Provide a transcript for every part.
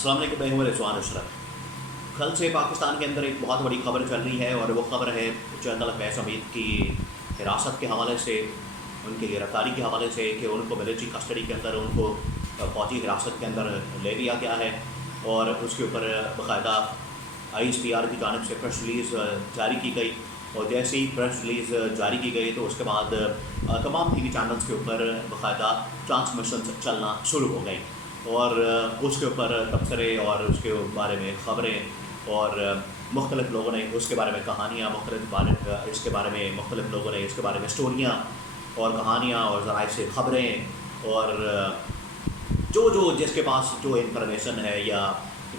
السلام علیکم، میں ہوں رضوان اشرف۔ کل سے پاکستان کے اندر ایک بہت بڑی خبر چل رہی ہے، اور وہ خبر ہے جنرل فیض حمید کی حراست کے حوالے سے، ان کی گرفتاری کے حوالے سے کہ ان کو ملٹری کسٹڈی کے اندر، ان کو فوجی حراست کے اندر لے لیا گیا ہے، اور اس کے اوپر باقاعدہ ISPR کی جانب سے پریس ریلیز جاری کی گئی، اور جیسے ہی پریس ریلیز جاری کی گئی تو اس کے بعد تمام TV چینلز کے اوپر باقاعدہ ٹرانسمیشن چلنا شروع ہو گئی، اور اس کے اوپر تبصرے اور اس کے بارے میں خبریں، اور مختلف لوگوں نے اس کے بارے میں کہانیاں، اس کے بارے میں مختلف لوگوں نے اس کے بارے میں اسٹوریاں اور کہانیاں اور ذرائع سے خبریں، اور جو جس کے پاس جو انفارمیشن ہے یا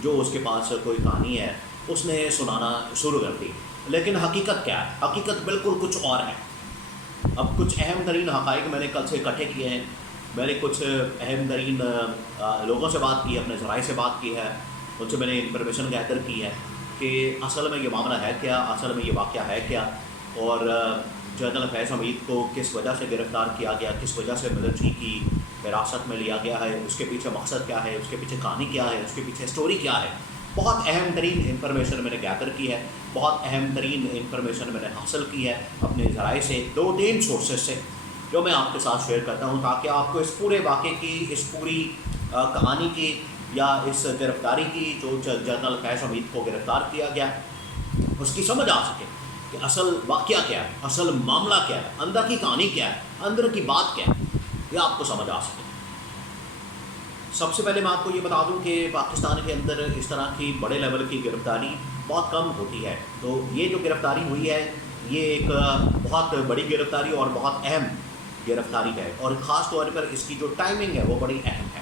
جو اس کے پاس کوئی کہانی ہے اس نے سنانا شروع کر دی۔ لیکن حقیقت کیا ہے؟ حقیقت بالکل کچھ اور ہے۔ اب کچھ اہم ترین حقائق میں نے کل سے اکٹھے کیے ہیں، میں نے کچھ اہم ترین لوگوں سے بات کی، اپنے ذرائع سے بات کی ہے، ان سے میں نے انفارمیشن گیدر کی ہے کہ اصل میں یہ معاملہ ہے کیا، اصل میں یہ واقعہ ہے کیا، اور جنرل فیض حمید کو کس وجہ سے گرفتار کیا گیا، کس وجہ سے ملٹری کی حراست میں لیا گیا ہے، اس کے پیچھے مقصد کیا ہے، اس کے پیچھے کہانی کیا ہے، اس کے پیچھے اسٹوری کیا ہے۔ بہت اہم ترین انفارمیشن میں نے گیدر کی ہے، بہت اہم ترین انفارمیشن میں نے حاصل کی ہے اپنے ذرائع سے، 2-3 سورسز سے، جو میں آپ کے ساتھ شیئر کرتا ہوں تاکہ آپ کو اس پورے واقعے کی، اس پوری کہانی کی، یا اس گرفتاری کی، جو جنرل فیض حمید کو گرفتار کیا گیا، اس کی سمجھ آ سکے کہ اصل واقعہ کیا ہے، اصل معاملہ کیا ہے، اندر کی کہانی کیا ہے، اندر کی بات کیا ہے، یہ آپ کو سمجھ آ سکے۔ سب سے پہلے میں آپ کو یہ بتا دوں کہ پاکستان کے اندر اس طرح کی بڑے لیول کی گرفتاری بہت کم ہوتی ہے، تو یہ جو گرفتاری ہوئی ہے یہ ایک بہت بڑی گرفتاری اور بہت اہم گرفتاری ہے، اور خاص طور پر اس کی جو ٹائمنگ ہے وہ بڑی اہم ہے۔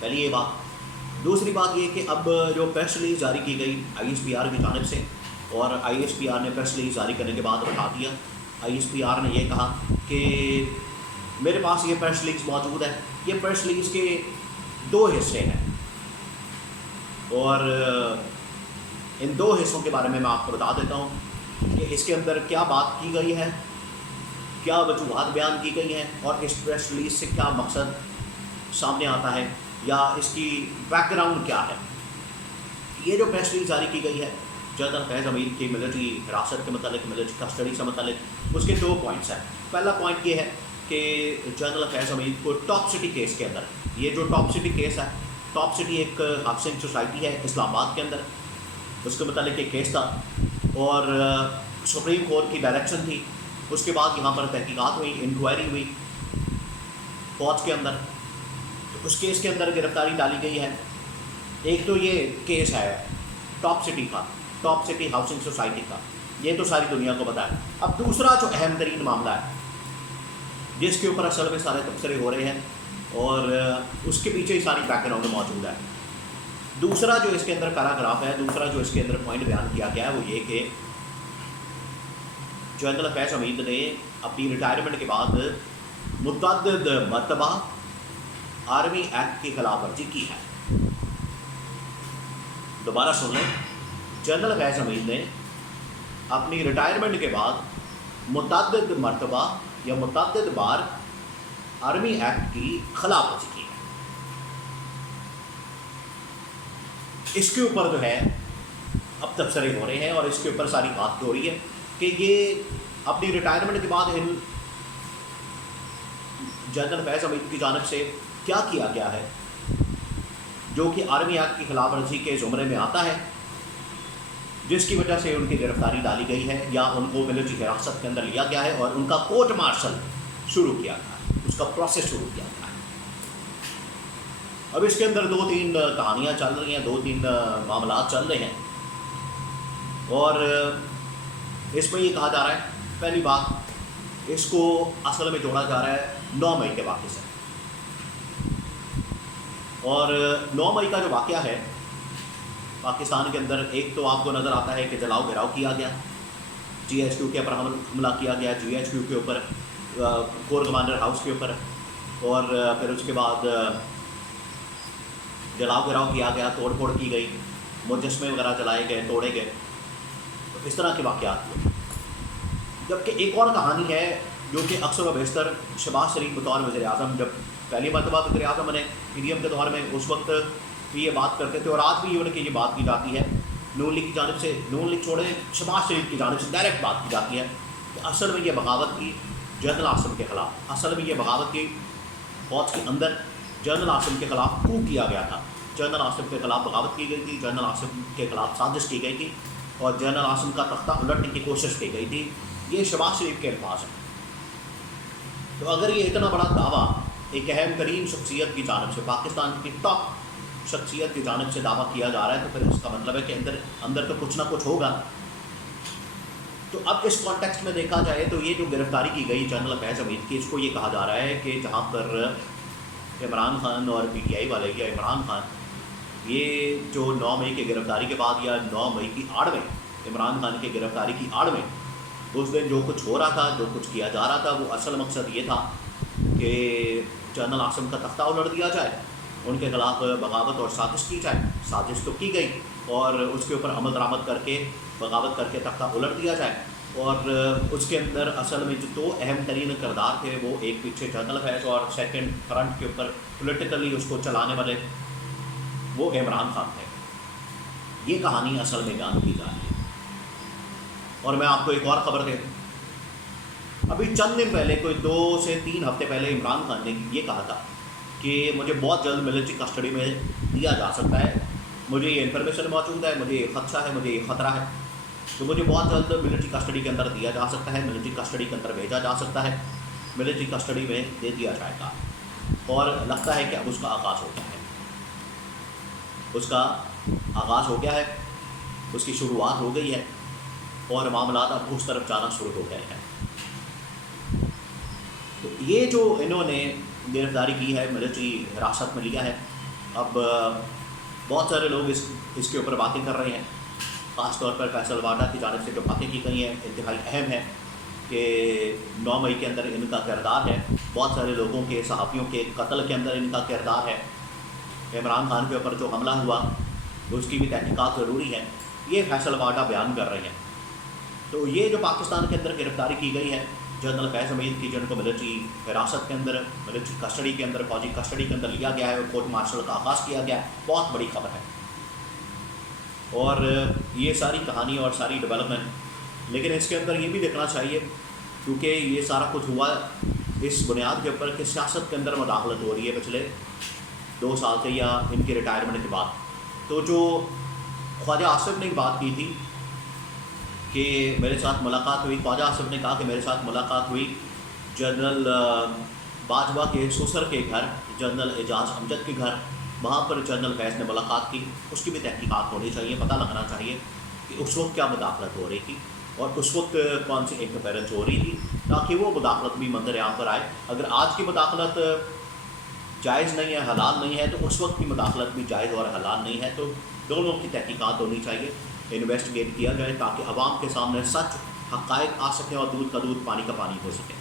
پہلی یہ بات۔ دوسری بات یہ کہ اب جو پریس ریلیز جاری کی گئی ISPR کی جانب سے، اور ISPR نے پریس ریلیز جاری کرنے کے بعد بتا دیا، ISPR نے یہ کہا کہ میرے پاس یہ پریس ریلیز موجود ہے، یہ پریس ریلیز کے 2 حصے ہیں، اور ان 2 حصوں کے بارے میں آپ کو بتا دیتا ہوں کہ اس کے اندر کیا بات کی گئی ہے، کیا وجوہات بیان کی گئی ہیں، اور اس پریس ریلیز سے کیا مقصد سامنے آتا ہے، یا اس کی بیک گراؤنڈ کیا ہے۔ یہ جو پریس ریلیز جاری کی گئی ہے جنرل فیض حمید کی ملٹری حراست کے متعلق، ملٹری کسٹڈی سے متعلق، اس کے 2 پوائنٹس ہیں۔ پہلا پوائنٹ یہ ہے کہ جنرل فیض حمید کو ٹاپ سٹی کیس کے اندر، یہ جو ٹاپ سٹی کیس ہے، ٹاپ سٹی ایک ہاؤسنگ سوسائٹی ہے اسلام آباد کے اندر، اس کے متعلق ایک کیس تھا، اور سپریم کورٹ کی ڈائریکشن تھی، اس کے بعد یہاں پر تحقیقات ہوئی، انکوائری ہوئی فوج کے اندر، تو اس کیس کے اندر گرفتاری ڈالی گئی ہے۔ ایک تو یہ کیس ہے ٹاپ سٹی کا، ٹاپ سٹی ہاؤسنگ سوسائٹی کا، یہ تو ساری دنیا کو پتہ ہے۔ اب دوسرا جو اہم ترین معاملہ ہے جس کے اوپر اصل میں سارے تبصرے ہو رہے ہیں، اور اس کے پیچھے ہی ساری بیک گراؤنڈ موجود ہے، دوسرا جو اس کے اندر پیراگراف ہے، دوسرا جو اس کے اندر پوائنٹ بیان کیا گیا ہے وہ یہ کہ جنرل فیض حمید نے اپنی ریٹائرمنٹ کے بعد متعدد مرتبہ آرمی ایکٹ کی خلاف ورزی کی ہے۔ دوبارہ سن لیں، جنرل فیض حمید نے اپنی ریٹائرمنٹ کے بعد متعدد مرتبہ یا متعدد بار آرمی ایکٹ کی خلاف ورزی کی ہے۔ اس کے اوپر جو ہے اب تبصرے ہو رہے ہیں، اور اس کے اوپر ساری بات ہو رہی ہے کہ یہ اپنی ریٹائرمنٹ کے بعد جنرل فیض حمید کی جانب سے کیا کیا گیا ہے جو کہ آرمی ایکٹ کی خلاف ورزی کے زمرے میں آتا ہے، جس کی وجہ سے ان کی گرفتاری ڈالی گئی ہے، یا ان کو ملٹری حراست کے اندر لیا گیا ہے، اور ان کا کورٹ مارشل شروع کیا گیا ہے، اس کا پروسیس شروع کیا گیا ہے۔ اب اس کے اندر 2-3 کہانیاں چل رہی ہیں، 2-3 معاملات چل رہے ہیں، اور اس میں یہ کہا جا رہا ہے، پہلی بات اس کو اصل میں جوڑا جا رہا ہے 9 مئی کے واقعے سے، اور 9 مئی کا جو واقعہ ہے پاکستان کے اندر، ایک تو آپ کو نظر آتا ہے کہ جلاؤ گھراؤ کیا گیا، GHQ کے اوپر حملہ کیا گیا، GHQ کے اوپر، کور کمانڈر ہاؤس کے اوپر، اور پھر اس کے بعد جلاؤ گھراؤ کیا گیا، توڑ پھوڑ کی گئی، مجسمے وغیرہ جلائے گئے، توڑے گئے، تو اس طرح کے واقعات ہوئے۔ جبکہ ایک اور کہانی ہے جو کہ اکثر و بیشتر شہباز شریف بطور وزیر اعظم، جب پہلی مرتبہ وزیر اعظم بنے PDM کے دور میں، اس وقت کہ یہ بات کرتے تھے اور آج بھی ایون کہ یہ بات کی جاتی ہے نون لیگ کی جانب سے، نون لیگ چھوڑے شہباز شریف کی جانب سے ڈائریکٹ بات کی جاتی ہے کہ اصل میں یہ بغاوت کی جنرل عاصم کے خلاف، اصل میں یہ بغاوت کی فوج کے اندر جنرل عاصم کے خلاف کو کیا گیا تھا، جنرل عاصم کے خلاف بغاوت کی گئی تھی، جنرل عاصم کے خلاف سازش کی گئی تھی اور جنرل عاصم کا تختہ الٹنے کی کوشش کی گئی تھی۔ یہ شہباز شریف کے الفاظ ہیں۔ تو اگر یہ اتنا بڑا دعویٰ ایک اہم ترین شخصیت کی جانب سے، پاکستان کی ٹاپ شخصیت کی جانب سے دعویٰ کیا جا رہا ہے، تو پھر اس کا مطلب ہے کہ اندر تو کچھ نہ کچھ ہوگا۔ تو اب اس کانٹیکسٹ میں دیکھا جائے تو یہ جو گرفتاری کی گئی جنرل فیض حمید کی، اس کو یہ کہا جا رہا ہے کہ جہاں پر عمران خان اور پی ٹی آئی والے یا عمران خان یہ جو 9 مئی کی گرفتاری کے بعد یا 9 مئی کی آڑ میں، عمران خان کی گرفتاری کی آڑ میں اس دن جو کچھ ہو رہا تھا، جو کچھ کیا جا رہا تھا، وہ اصل مقصد یہ تھا کہ جنرل عاصم کا تختہ الٹ دیا جائے، ان کے خلاف بغاوت اور سازش کی جائے۔ سازش تو کی گئی اور اس کے اوپر عمل درآمد کر کے بغاوت کر کے تختہ الٹ دیا جائے، اور اس کے اندر اصل میں جو 2 اہم ترین کردار تھے، وہ ایک پیچھے جنرل فیض اور سیکنڈ فرنٹ کے اوپر پولیٹیکلی اس کو چلانے والے وہ عمران خان تھے۔ یہ کہانی اصل میں بیان کی جا رہی ہے۔ اور میں آپ کو ایک اور خبر دے دوں، ابھی چند دن پہلے، کوئی 2 سے 3 ہفتے پہلے عمران خان نے یہ کہا تھا کہ مجھے بہت جلد ملٹری کسٹڈی میں دیا جا سکتا ہے، مجھے یہ انفارمیشن موجود ہے، مجھے یہ خدشہ ہے، مجھے یہ خطرہ ہے، تو مجھے بہت جلد ملٹری کسٹڈی کے اندر دیا جا سکتا ہے، ملٹری کسٹڈی کے اندر بھیجا جا سکتا ہے، ملٹری کسٹڈی میں دے دیا جائے گا۔ اور لگتا ہے کہ اب اس کا آغاز ہو گیا ہے، اس کا آغاز ہو گیا ہے، اس کی شروعات ہو گئی ہے اور معاملات اب اس طرف جانا شروع ہو گئے ہیں۔ تو یہ جو انہوں نے گرفتاری کی ہے، ملٹری حراست میں لیا ہے، اب بہت سارے لوگ اس کے اوپر باتیں کر رہے ہیں، خاص طور پر فیصل واڈا کی جانب سے جو باتیں کی گئی ہیں انتہائی اہم ہے کہ 9 مئی کے اندر ان کا کردار ہے، بہت سارے لوگوں کے، صحافیوں کے قتل کے اندر ان کا کردار ہے، عمران خان کے اوپر جو حملہ ہوا اس کی بھی تحقیقات ضروری ہے، یہ فیصل واڈا بیان کر رہے ہیں۔ تو یہ جو پاکستان کے اندر گرفتاری کی گئی ہے جنرل فیض حمید کی، جن کو ملٹری حراست کے اندر، ملٹری کسٹڈی کے اندر، فوجی کسٹڈی کے اندر لیا گیا ہے اور کورٹ مارشل کا آغاز کیا گیا ہے، بہت بڑی خبر ہے۔ اور یہ ساری کہانی اور ساری ڈیولپمنٹ، لیکن اس کے اندر یہ بھی دیکھنا چاہیے کیونکہ یہ سارا کچھ ہوا اس بنیاد کے اوپر کہ سیاست کے اندر مداخلت ہو رہی ہے پچھلے 2 سال سے یا ان کے ریٹائرمنٹ کے بعد۔ تو جو خواجہ آصف نے بات کی تھی کہ میرے ساتھ ملاقات ہوئی، خواجہ آصف نے کہا کہ میرے ساتھ ملاقات ہوئی جنرل باجوہ کے سسر کے گھر، جنرل اعجاز امجد کے گھر، وہاں پر جنرل فیض نے ملاقات کی، اس کی بھی تحقیقات ہونی چاہیے، پتہ لگنا چاہیے کہ اس وقت کیا مداخلت ہو رہی تھی اور اس وقت کون سی انٹرفیرنس ہو رہی تھی، تاکہ وہ مداخلت بھی منظر عام پر آئے۔ اگر آج کی مداخلت جائز نہیں ہے، حلال نہیں ہے، تو اس وقت کی مداخلت بھی جائز اور حلال نہیں ہے۔ تو دونوں کی تحقیقات ہونی چاہیے، انویسٹیگیٹ کیا جائے تاکہ عوام کے سامنے سچ، حقائق آ سکیں اور دودھ کا دودھ، پانی کا پانی ہو سکے۔